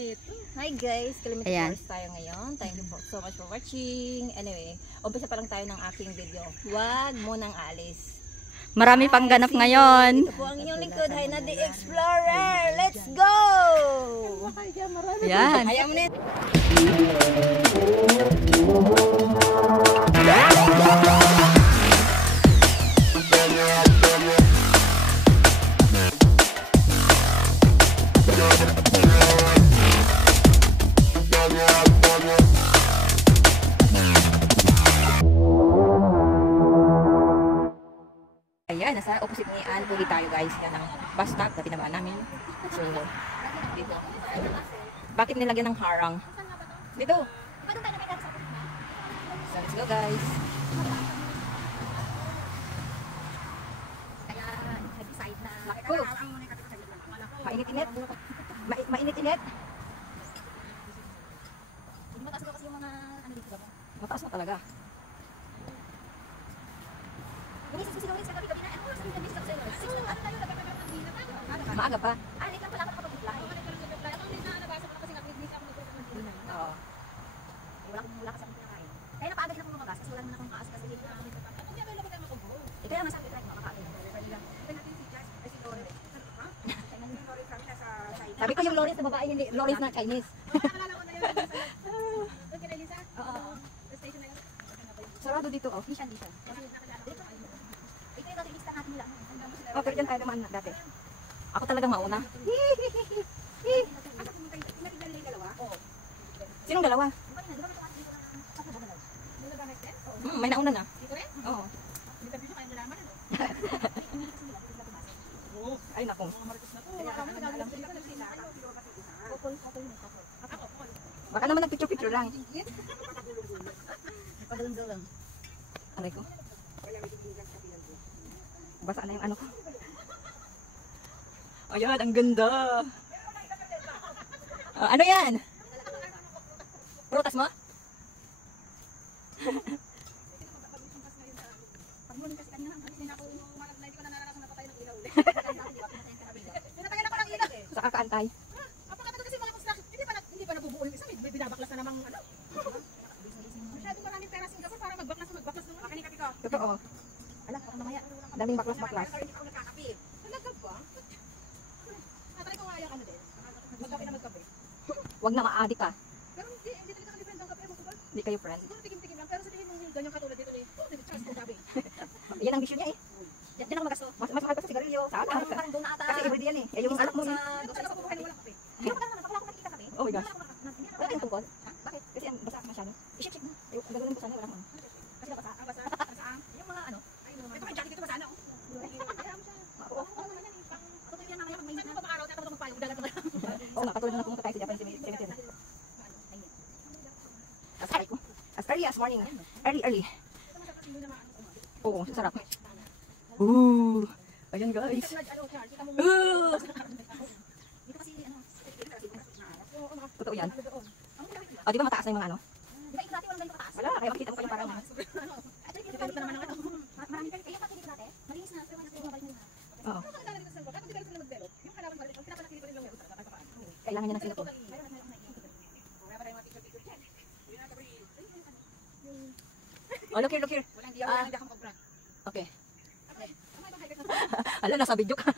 nito. Hi guys, Calamity Ayan. Force tayo ngayon. Thank you so much for watching. Anyway, umpisa pa lang tayo ng aking video. Huwag mo nang alis. Marami pang ganap ngayon. Ito po ang inyong lingkod, Haina the Explorer. Let's go! Yan. Ayaw mo nito. Ayan, nasa opposite ni Ann Puli tayo guys. Yan ang bus stop na pinabaan namin. So, dito. Bakit nilagyan ng harang? Dito. So, let's go guys. Oh. Mainit-init. Mainit-init. Mataas na talaga. Maaga pa. Oo. Wala kasi akong pinakain. Kaya napaaga din ako lumabas kasi wala naman akong kaas kasi hindi ako ito yung masabi tayo makakain. Sabi ko yung Lawrence na babae, hindi Lawrence na Chinese. Sarado dito oh. Ito yung dati lista natin nila. Oh, pero dyan tayo naman dati. Ako talagang mauna. Sinong dalawa? May nauna na. Oo. Ay naku. Baka naman nagpicture-picture lang. Aray ko. Basa na yung ano ko. Ayan, ang ganda. Ano yan? Prutas mo? Sa kakaantay. Apakapagod kasi mga construction, hindi pa nabubuo yung isa, may binabaklas na namang ano. Masyadong maraming pera Singapore para magbaklas ng mga kanikati ko. Totoo. Alam ko mamaya. Daming baklas-baklas. Hindi ako nagkakape. Talaga ba? Natry ko nga yung ano din. Magkape na magkape. Huwag na ma-addict ka. Pero hindi talaga kami friend ang kape mo ba? Hindi kayo friend. Siguro tigim-tigim lang, pero sa tingin mo yung ganyang katulad dito eh. Oh, nag-charge ko sabi. Yan ang bisyo niya eh. Diyan ako magasto. Mas mahal pa sa sigarilyo. Sa alak. Parang doon na ata. Kasi everyday yan eh. Yung alak mo yun. Doon talaga mabubuhay na walang kape. Hindi ko naman, bakla ako nakikita kape. Oh my gosh. Hindi Wala kayong tungkol. Bakit? Kasi ang basa masyado. I-check mo. Ay, ang gagawin ko sana wala mo. Kasi nabasa. Ang basa. Basa. Yung mga ano. Ito may jacket ito basa na. Oo naman yan. Tutuloy yan mamaya pag may saan mo pa araw tayo tapos magpayong dagat pa. Oo nga, katulad na pumunta tayo sa Japan Cemetery. As early ko. As early as morning. Early. Oo, sarap. Ooh. Ayan guys. Ooh. Dito kasi ano. Totoo yan. O, di ba mataas na yung mga ano? Di ba ito dati walang ganito kataas? Wala, kaya makikita mo pa yung parang At ito dito naman ng ano. Maraming kaya pati dito dati. Malinis na pero wala sa mabalik na. oo. Ano ba dito sa Singapore? Kapag dito sila magbelot, yung hanapan pa rin, ang pinapanatili pa rin lang yung talaga pa. Kailangan niya ng Singapore. Oh, look here. Walang diyan, walang diyan kong Okay. Ala, nasa video ka.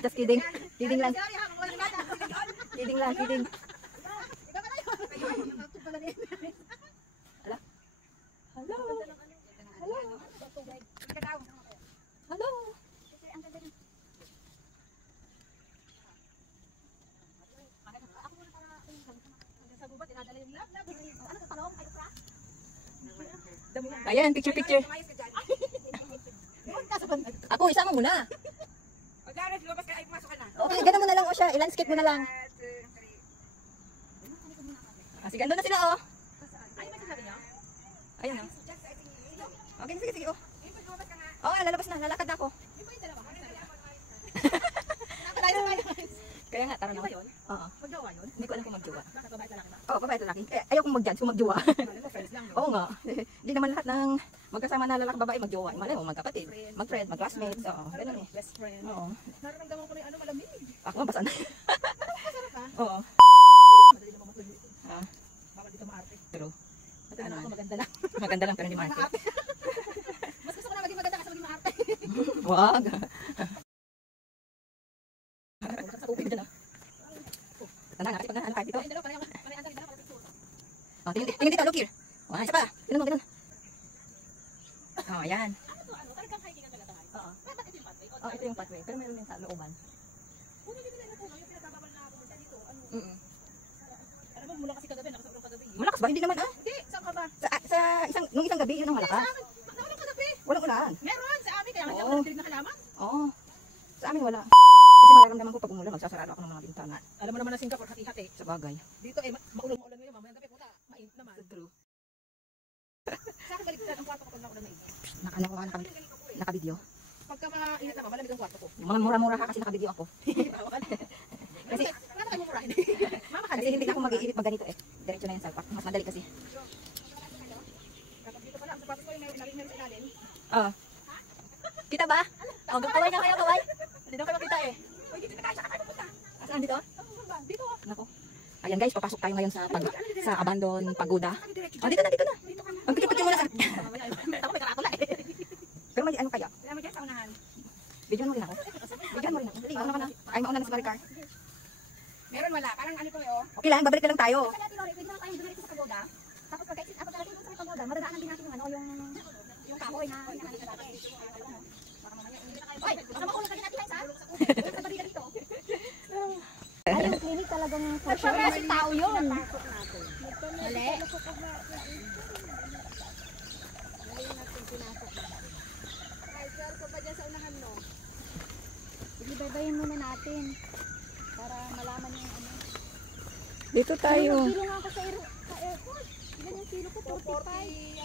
Just kidding. Kidding lang. Kidding lang, kidding. Ala. Hello. Hello. Ayan, picture. Ako, isama mo na. Okay, ganun mo na lang o siya. I-landscape mo na lang. Sige, andun na sila oh. Ayan oh. Okay, sige oh. Oo, lalabas na. Lalakad na ako. Kaya nga, tara na. Oo. Magjowa yun? Hindi ko alam kung magjowa. Bakit babae lalaki ba? Oo, babae at lalaki. Eh, ayaw kong mag-judge kung magjowa. Friends lang. Oo nga. Hindi naman lahat ng magkasama na lalaki babae magjowa. Malay mo, magkapatid, mag-friend, mag-classmates. Oo, ganun eh. Best friend. Oo. Nararamdaman ko na yung ano malamig. Ako nga, basa na. Masarap ka? Oo. Maganda lang pero hindi maarte. Mas gusto ko na maging maganda kasi maging maarte. Wag. Sa tubig dyan ah. Tanda natin pag ano tayo dito. Ay, dalawa, pareho ang galing, dalawa, picture. Oh, tingin dito, look here. Wow, isa pa. Ganun mo, ganun. Oh, ayan. Ano, talagang hiking ang talaga tayo. Oo. Bakit ito yung pathway? Oh, ito yung pathway. Pero meron din sa looban. Kung hindi nila na po, yung pinagkakabal na pumunta dito, ano, alam mo, mula kasi kagabi, nakasobrang kagabi. Malakas ba? Hindi naman ah. Hindi, saan ka ba? Nung isang gabi, yun ang malakas. Nawalang kagabi. Walang ulan. Meron sa amin, kaya nga Oo. ako nagtilig na halaman. Oo. Sa amin wala. Kasi mararamdaman ko pag umulan, magsasarado ako ng mga bintana. Alam mo naman na Singapore, hati-hati. Sa bagay. Dito eh, maulan ngayon, mamayang gabi, puta, mainit naman. True. Sa akin balik ang kwarto ko pag nakulan na init. Ano ko naka-video. Pagka mainit naman, malamig ang kwarto ko. Mga mura-mura ka kasi naka-video ako. Kasi, wala na kayo mumurahin. Mama ka Kasi hindi na ako mag-iinit pag ganito eh. Diretso na yan salpak. Mas madali kasi. Kapag dito pala, ang sapatos ko yung narinig sa ilalim. Oo. Kita ba? Oh, kaway nga kayo, kaway. Hindi na kayo makita eh. Uy, dito na tayo, saan kayo pupunta? Saan dito? Dito. Nako. Ayan guys, papasok tayo ngayon sa Abandon Pagoda. Diretso. Oh, dito na, dito na. Dito ka na. Ang picture muna sa... Ako may karatula eh. Pero may ano kaya? Kaya mo dyan sa unahan. Videoan mo rin ako. Videoan mo rin ako. Mauna ka na. Ay, mauna na si Maricar. Meron wala, parang ano po yun. Okay lang, babalik na lang tayo. Kasi natin, pwede lang tayong dumiretso sa pagoda. Tapos pagka-exit, kapag narating mo sa pagoda, madadaanan din natin yung ano, yung kahoy na hinahanap natin. Ay, baka makulong ka din natin, ha? Sa tabi ka dito. Ay, yung clinic talagang for sure may tao yun. Mali. Ibaybayin muna natin para malaman yung ano. Dito tayo. Kilo nga ako sa airport. Ilan yung kilo ko? 45.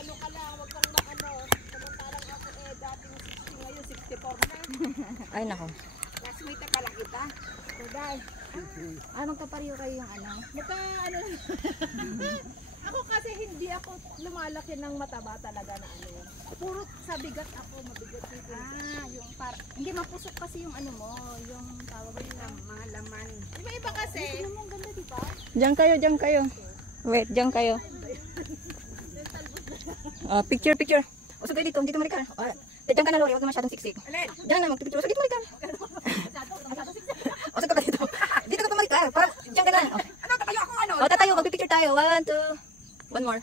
Ano ka lang, wag kang maano. Samantalang ako dating 60 ngayon, 64 na. Ay, nako. Classmate pala kita. Kuday. Ah, magkapariyo kayo yung ano. Maka ano. Ako kasi hindi ako lumalaki ng mataba talaga na ano. Puro sa bigat ako, mabigat dito. Ah, yung hindi mapusok kasi yung ano mo, yung tawag nila. Mga laman. Iba-iba kasi. Tingnan mo, ang ganda, di ba? Diyan kayo, diyan kayo. Wait, diyan kayo. Picture, picture. O, so dito, dito Maricar. Diyan ka na, Lori, huwag na masyadong siksik. Alin? Diyan na, magpipicture. So dito Maricar. O, saan ka ba dito? Dito ka pa Maricar. Parang, diyan ka na. Ano, tatayo ako ano? O, tatayo, magpipicture tayo. 1, 2, one more.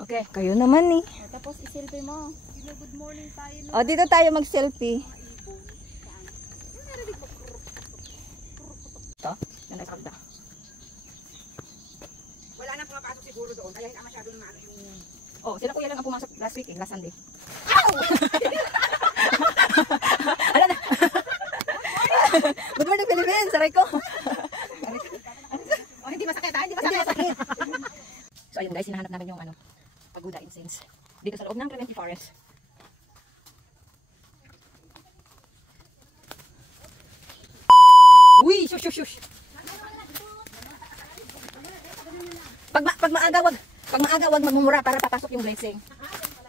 Okay, kayo naman eh. Tapos iselfie mo. Good morning tayo. O, dito tayo mag-selfie. Ito, ganda sa kapita. Wala nang pumapasok siguro doon, kaya hindi masyado na ano yung... Oh, sila kuya lang ang pumasok last week eh, last Sunday. Ano na? Good morning Philippines, saray ko. Oh, hindi masakit ha? Hindi Hindi masakit. masakit. So ayun guys, hinahanap namin yung ano, Pagoda Incense. Dito sa loob ng Clementi Forest. Uy, shush, shush, shush. Pag maaga wag magmumura para papasok yung blessing.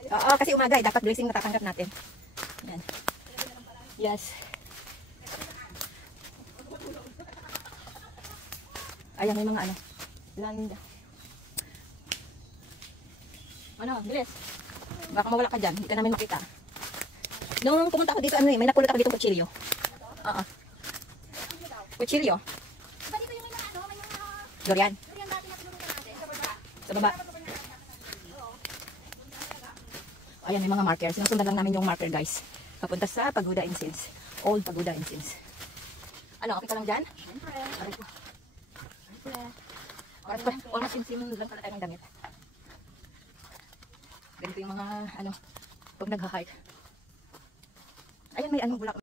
Oo, kasi umaga eh, dapat blessing natatanggap natin. Yan. Yes. Ayan, may mga ano. Land. Ano, bilis. Baka mawala ka dyan, hindi ka namin makita. Nung pumunta ako dito, ano eh, may napulot ako dito kutsilyo. Oo. Kutsilyo. Diba dito yung may mga ano, may mga... Durian. Durian dati na tinurutan natin. Sa baba. Sa baba. Ayan, may mga marker. Sinusundan lang namin yung marker, guys. Papunta sa Pagoda Incense. Old Pagoda Incense. Ano, okay ka lang dyan? Siyempre. Aray ko. Aray ko. Almost yung lang pala tayo ng damit. Ganito yung mga, ano, pag nag-hike. Ayan, may ano, bulak.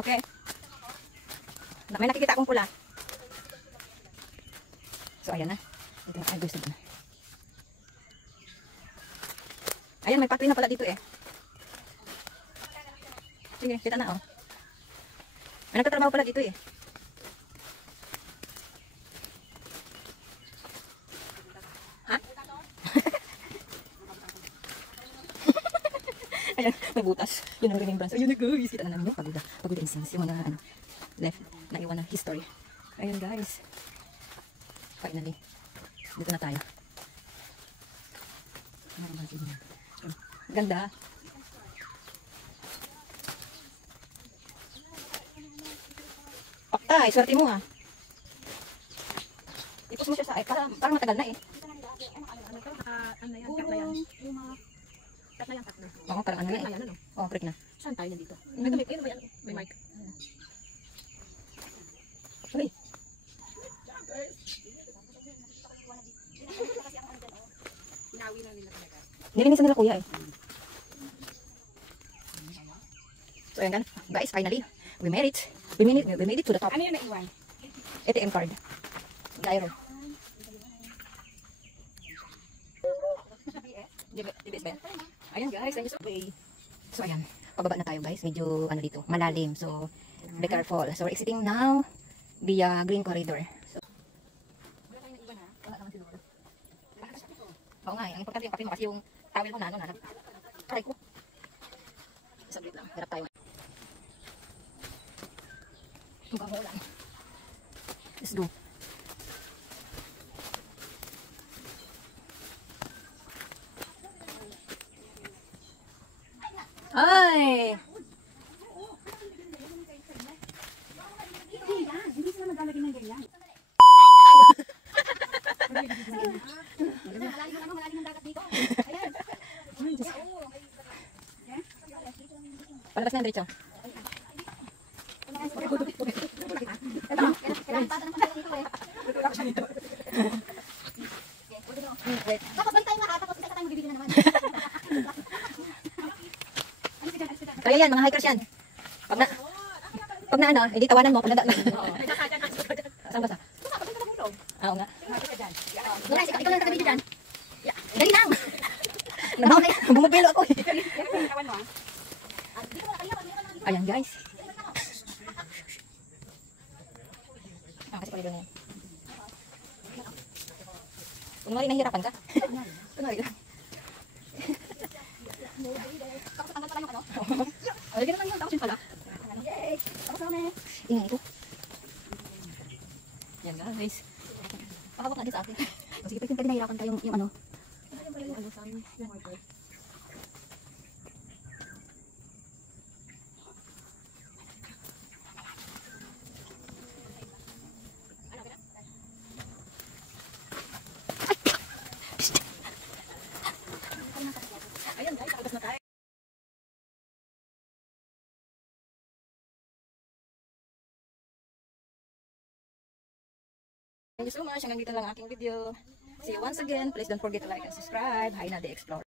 Okay. May nakikita akong pula. So, ayan na. Ito yung gusto na. Ayan, may pathway na pala dito eh. Sige, kita na oh. May nagtatrabaho pala dito eh. Ha? Ayan, may butas. Yun ang remembrance. Ayun na guys. Kita na namin yung pagoda instance. Yung mga left na iwan na history. Ayan guys. Finally. Dito na tayo. Ganda. Paktay, swerte mo ha. Ipos mo siya sa parang matagal na eh. Ano yan, cut na yan. Cut na yan, cut na. Oo, parang ano na Cut na eh. yan, ano? Oo, break na. Saan tayo nandito? Ito, ayun ba yan? May mic. Uy. Inawi na nila talaga. Nilinisan nila kuya eh. So ayan guys, finally, we made it. We made it to the top. Ano yung naiwan? ATM card. Gyro. DBS ba yan? Ayan guys, thank you so much. So ayan, pababa na tayo guys. Medyo ano dito, malalim. So be careful. So we're exiting now via green corridor. So, Wala tayong naiwan ha? wala naman siguro. Oo nga, ang importante yung papel mo kasi yung towel ko na ano na. Try ko. Saglit lang, hirap tayo. Bango lang. Let's go. Ay! Hindi sila maglalagay ng ganyan. Malalim ng dagat dito. Ayan. Palabas na diretso. Kailangan pata ng pagkakas dito eh. Tapos balik tayo lahat, tapos isa tayo magbibigyan na naman. Kaya yan, mga hikers yan. Pag na ano, hindi tawanan mo, palaga. Saan ba sa? Oo nga. Guys, ikaw lang nakabili dyan. Dali lang! Bumubilo ako eh. Ayan guys. Kasi pala na yan. Kunwari nahihirapan ka. Kunwari lang. Tapos tanggal pala yung ano. Ay, gano'n lang yun. Tapos yun pala. Yay! Tapos kami. Ingay ito. Yan guys. Pakabok na din sa akin. Sige, pwede nahirapan ka yung ano. Ayan guys, nakabas na tayo. Thank you so much. Hanggang dito lang aking video. See you once again. Please don't forget to like and subscribe. Hi na the Explorer.